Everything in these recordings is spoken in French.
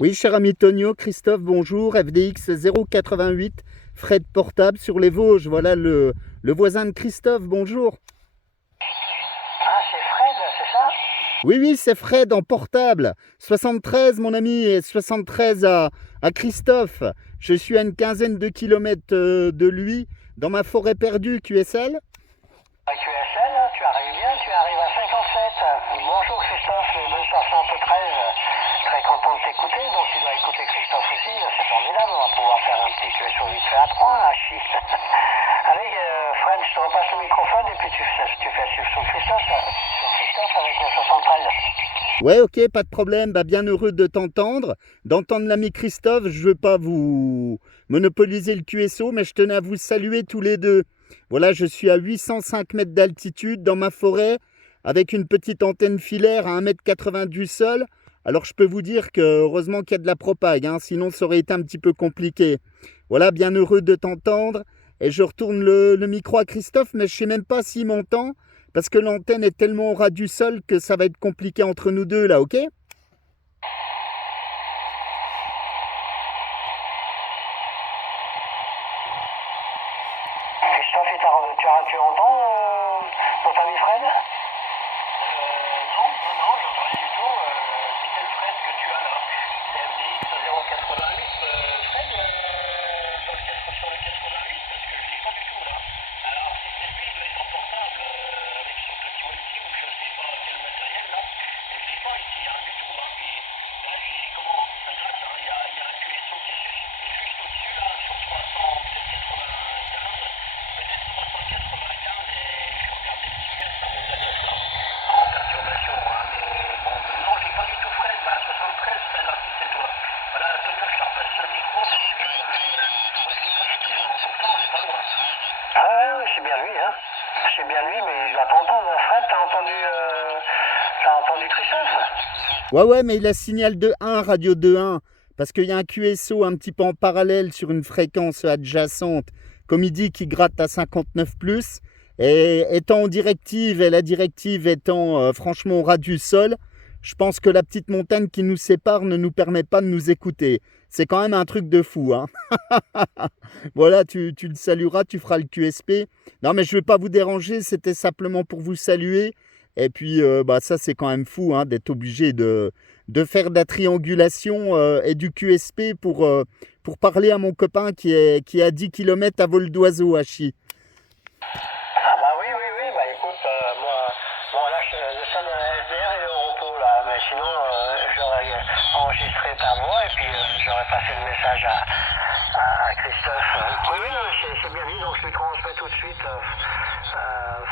Oui, cher ami Tonio, Christophe, bonjour. FDX 088, Fred Portable sur les Vosges. Voilà le voisin de Christophe, bonjour. Ah, c'est Fred, c'est ça? Oui, c'est Fred en portable. 73, mon ami, et 73 à Christophe. Je suis à une quinzaine de kilomètres de lui, dans ma forêt perdue, QSL. QSL, tu arrives bien, tu arrives à 57. Bonjour Christophe, le 273. Très content de t'écouter, donc tu dois écouter Christophe aussi, c'est formidable, on va pouvoir faire un petit QSO vite fait à 3, là, Allez, Fred, je te repasse le microphone et puis tu fais suivre sur Christophe avec le 73. Ouais, ok, pas de problème. Bah, bien heureux de t'entendre, d'entendre l'ami Christophe. Je veux pas vous monopoliser le QSO, mais je tenais à vous saluer tous les deux. Voilà, je suis à 805 mètres d'altitude dans ma forêt, avec une petite antenne filaire à 1,80 m du sol. Alors je peux vous dire que heureusement qu'il y a de la propague, hein, sinon ça aurait été un petit peu compliqué. Voilà, bien heureux de t'entendre. Et je retourne le micro à Christophe, mais je sais même pas s'il m'entend, parce que l'antenne est tellement au ras du sol que ça va être compliqué entre nous deux là, ok? Christophe, tu entends mon ami Fred? Non, j'entends rien du tout. C'est quel Fred que tu as là? FDX 088, Fred, sur le 88, parce que je ne l'ai pas du tout là. Alors, si c'est lui, il doit être en portable avec son petit Wi-Fi ou je sais pas quel matériel là. Mais je ne l'ai pas ici, hein, du tout. Hein. Puis, là, j'ai comment ça gratte, hein. Il y a un QSO qui est juste au-dessus là, sur 395, peut-être 395, et je regardais le ciel, ça monte à 9 là. En perturbation, hein, mais bon, non, j'ai pas du tout Fred, là, 73, Fred, là, si c'est toi. Voilà, Antonio, je te repasse le micro, c'est lui, moi, je l'ai pas du tout, hein, pourtant, on est pas loin. Ah ouais, ouais, c'est bien lui, hein. C'est bien lui, mais il va pas entendre. Fred, t'as entendu Christophe? Ouais, mais il a signal de 1, radio de 1, parce qu'il y a un QSO un petit peu en parallèle sur une fréquence adjacente, comme il dit, qui gratte à 59+, et étant en directive, et la directive étant franchement au ras du sol, je pense que la petite montagne qui nous sépare ne nous permet pas de nous écouter. C'est quand même un truc de fou, hein. Voilà, tu le salueras, tu feras le QSP. Non, mais je ne veux pas vous déranger, c'était simplement pour vous saluer. Et puis, ça, c'est quand même fou, hein, d'être obligé de faire de la triangulation et du QSP pour parler à mon copain qui est à 10 km à vol d'oiseau, Hachi. Ah bah oui, bah écoute, moi là, le seul SDR est au repos là, mais sinon, j'aurais enregistré ta voix et puis j'aurais passé le message à Christophe. Oui, non, c'est bien dit, donc je lui transmets tout de suite,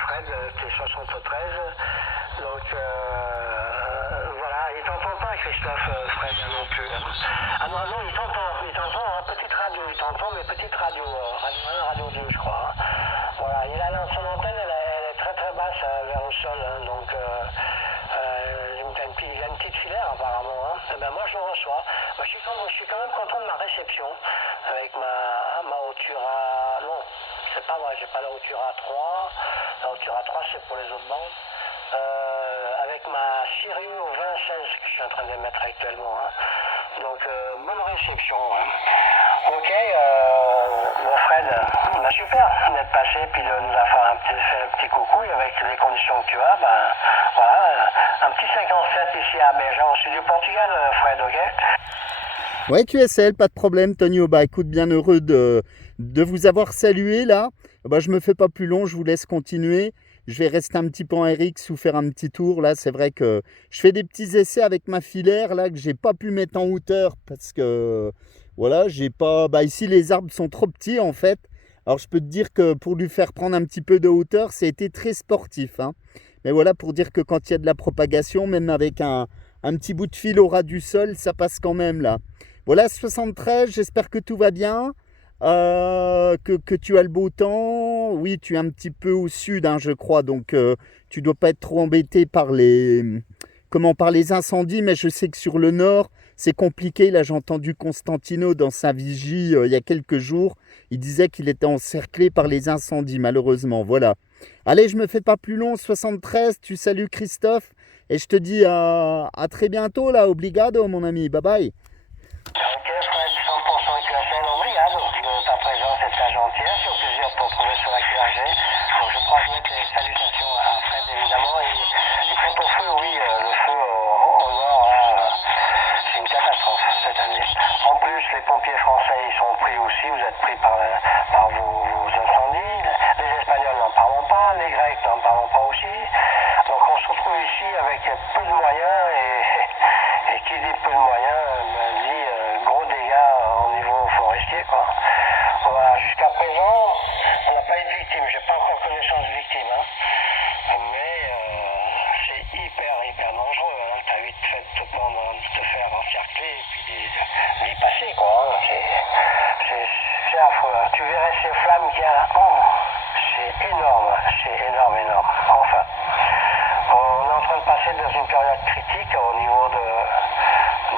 Fred, t'es 73, donc voilà, il t'entend pas Christophe, Fred, non plus. Ah non, il t'entend, hein, petite radio, il t'entend, mais petite radio, radio 1, radio 2, je crois. Hein. Voilà, son antenne, elle est très très basse vers le sol, hein, donc il a une petite filaire apparemment. Hein. Et ben moi je le reçois. Moi, je suis quand même content de ma réception avec ma Otura. Non, c'est pas vrai, j'ai pas la Otura 3. La Otura 3 c'est pour les autres bandes. Avec ma Sirio 2016 que je suis en train de mettre actuellement. Hein. Donc bonne réception. Hein. Ok, mon Fred, bah super d'être passé puis de nous avoir fait un petit coucou et avec les conditions que tu as, ben voilà, un petit 57 ici à Béjan, au sud du Portugal, Fred, ok? Ouais, QSL, pas de problème, Tonio. Bah écoute, bien heureux de vous avoir salué là. Bah, je me fais pas plus long, je vous laisse continuer. Je vais rester un petit peu en RX ou faire un petit tour. Là, c'est vrai que je fais des petits essais avec ma filaire là que j'ai pas pu mettre en hauteur parce que voilà, j'ai pas. Bah ici, les arbres sont trop petits en fait. Alors, je peux te dire que pour lui faire prendre un petit peu de hauteur, ça a été très sportif, hein. Mais voilà, pour dire que quand il y a de la propagation, même avec un petit bout de fil au ras du sol, ça passe quand même là. Voilà, 73, j'espère que tout va bien. Que tu as le beau temps. Oui, tu es un petit peu au sud, hein, je crois, donc tu dois pas être trop embêté par par les incendies, mais je sais que sur le nord, c'est compliqué. Là, j'ai entendu Constantino dans sa vigie il y a quelques jours. Il disait qu'il était encerclé par les incendies, malheureusement. Voilà. Allez, je me fais pas plus long. 73, tu salues Christophe. Et je te dis à très bientôt, là. Obrigado, mon ami. Bye bye. êtes pris par vos incendies. Les Espagnols n'en parlons pas, les Grecs n'en parlons pas aussi. Donc on se retrouve ici avec peu de moyens et qui dit peu de moyens dit gros dégâts au niveau forestier, quoi. Voilà, jusqu'à présent, on n'a pas eu de victime. J'ai pas encore connaissance de victime, hein. Mais c'est hyper dangereux, hein. T'as vite fait de te faire encercler et puis d'y passer, quoi, hein. C'est affreux. Tu verrais ces flammes qu'il y a là. Oh, c'est énorme. Enfin, on est en train de passer dans une période critique au niveau de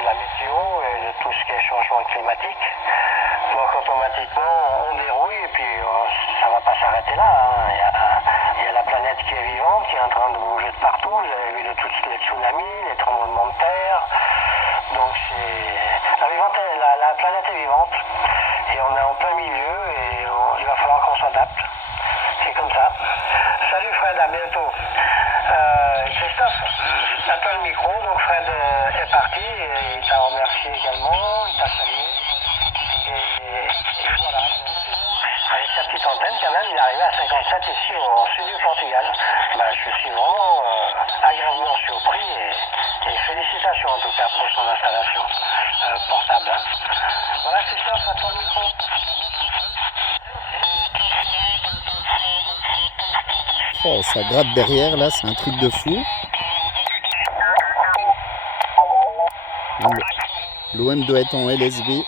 la météo et de tout ce qui est changement climatique. Donc automatiquement, on dérouille et puis ça va pas s'arrêter là, hein. Il y a la planète qui est vivante, qui est en train de bouger de partout. Vous avez vu de tous les tsunamis, les tremblements de terre. Donc la planète est vivante et on est en plein milieu et il va falloir qu'on s'adapte. C'est comme ça. Salut Fred, à bientôt. Christophe, à toi le micro. Donc Fred est parti et il t'a remercié également, il t'a salué. Et voilà. Avec sa petite antenne, quand même, il est arrivé à 57 ici au sud du Portugal. Je suis vraiment agréablement surpris et félicitations en tout cas pour son installation portable, hein. Voilà Christophe, à ton micro. Oh, ça gratte derrière là, c'est un truc de fou. L'OM doit être en LSB.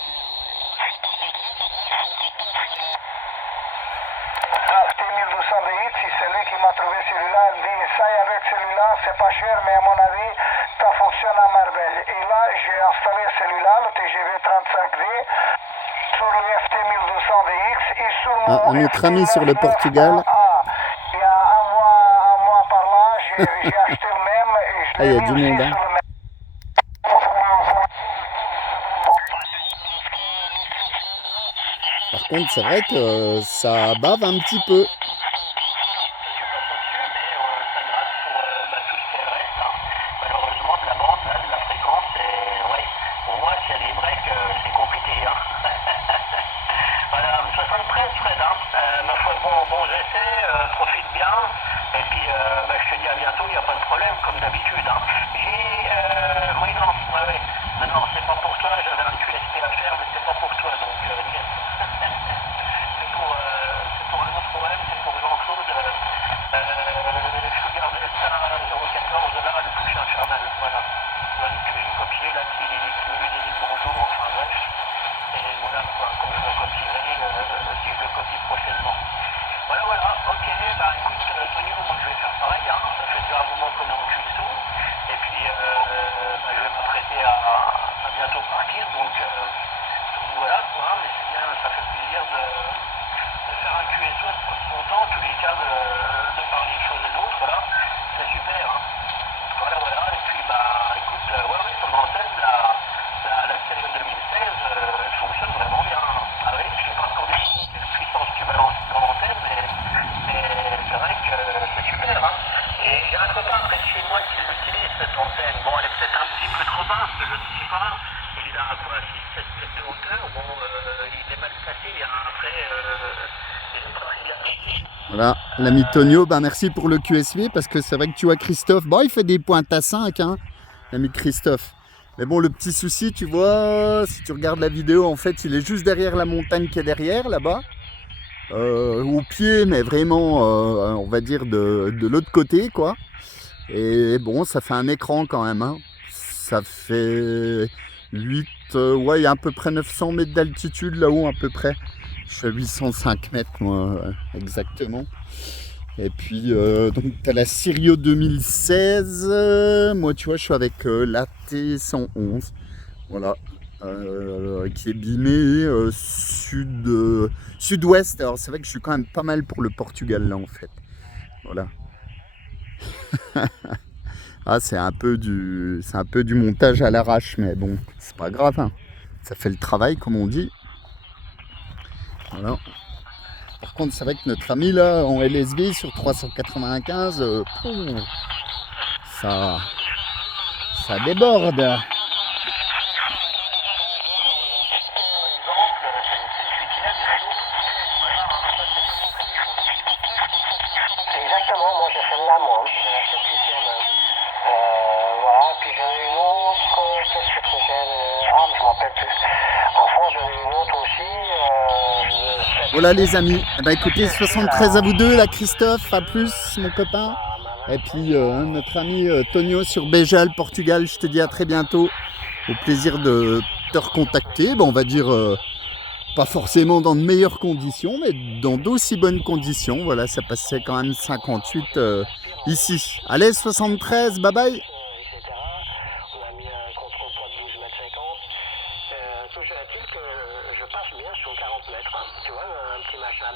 C'est lui qui m'a trouvé celui-là, il dit ça y avec celui-là, c'est pas cher, mais à mon avis, ça fonctionne à merveille. Et là, j'ai installé celui-là, le TGV 35V, sur le FT 1200DX et sur mon Un autre ami sur le Portugal. Il y a un mois par là, j'ai acheté le même et je l'ai Il y a mis du aussi monde, hein. sur le même. Par contre, c'est vrai que ça bave un petit peu. Bons essais, profite bien, et puis je te dis à bientôt, il n'y a pas de problème, comme d'habitude, hein. Oui, non, ouais. Non, c'est pas pour toi, j'avais un QSP à faire, mais c'est pas pour toi, donc yes. C'est pour un autre problème, c'est pour Jean-Claude, je regardais ça, 014, là, le toucher infernal, voilà. Voilà, que j'ai copié, là, qui me dit bonjour, enfin bref, et voilà, quoi, quand je le copierai, si je le copie prochainement. Voilà, ok, écoute, Tony, moi je vais faire pareil, hein. Ça fait déjà un moment qu'on est en cuisson, et puis je vais m'apprêter à bientôt partir, donc voilà, quoi, mais c'est bien, ça fait plaisir de faire un QSO, de prendre son temps, en tous les cas, de parler de choses et d'autres, voilà, c'est super, hein. Voilà, et puis écoute, ton antenne, la série 2016, elle fonctionne vraiment bien, hein. Ah oui, je sais pas combien de puissance tu balances dans l'antenne, mais c'est vrai que c'est super, hein. Et j'ai un copain près de chez moi qui l'utilise, cette antenne. Bon, elle est peut-être un petit peu trop basse, je ne sais pas. Il a quoi, 6-7 mètres de hauteur. Bon, il est mal placé, après, il n'est pas très bien. Voilà, l'ami Tonio, merci pour le QSV, parce que c'est vrai que tu vois Christophe, il fait des pointes à 5, hein, l'ami Christophe. Mais bon, le petit souci, tu vois, si tu regardes la vidéo, en fait, il est juste derrière la montagne qui est derrière, là-bas. Au pied, mais vraiment, on va dire, de l'autre côté, quoi. Et bon, ça fait un écran quand même, hein. Ça fait 8, il y a à peu près 900 mètres d'altitude là-haut, à peu près. Je suis à 805 mètres, moi, exactement. Et puis, donc, tu as la Sirio 2016. Moi, tu vois, je suis avec la T111. Voilà. Qui est bimé sud-ouest. Alors, c'est vrai que je suis quand même pas mal pour le Portugal, là, en fait. Voilà. C'est un peu du montage à l'arrache, mais bon, c'est pas grave, hein. Ça fait le travail, comme on dit. Voilà. Par contre, c'est vrai que notre ami là en LSB sur 395, ça déborde. Voilà les amis, eh ben, écoutez, 73 à vous deux, là Christophe, à plus mon copain. Et puis notre ami Tonio sur Béjal, Portugal, je te dis à très bientôt. Au plaisir de te recontacter, bon, on va dire pas forcément dans de meilleures conditions, mais dans d'aussi bonnes conditions. Voilà, ça passait quand même 58 ici. Allez, 73, bye bye. On a mis un contre-poids de 12 mètres 50. Toujours est-il que je passe bien sur 40 mètres. Tu vois, un petit machin.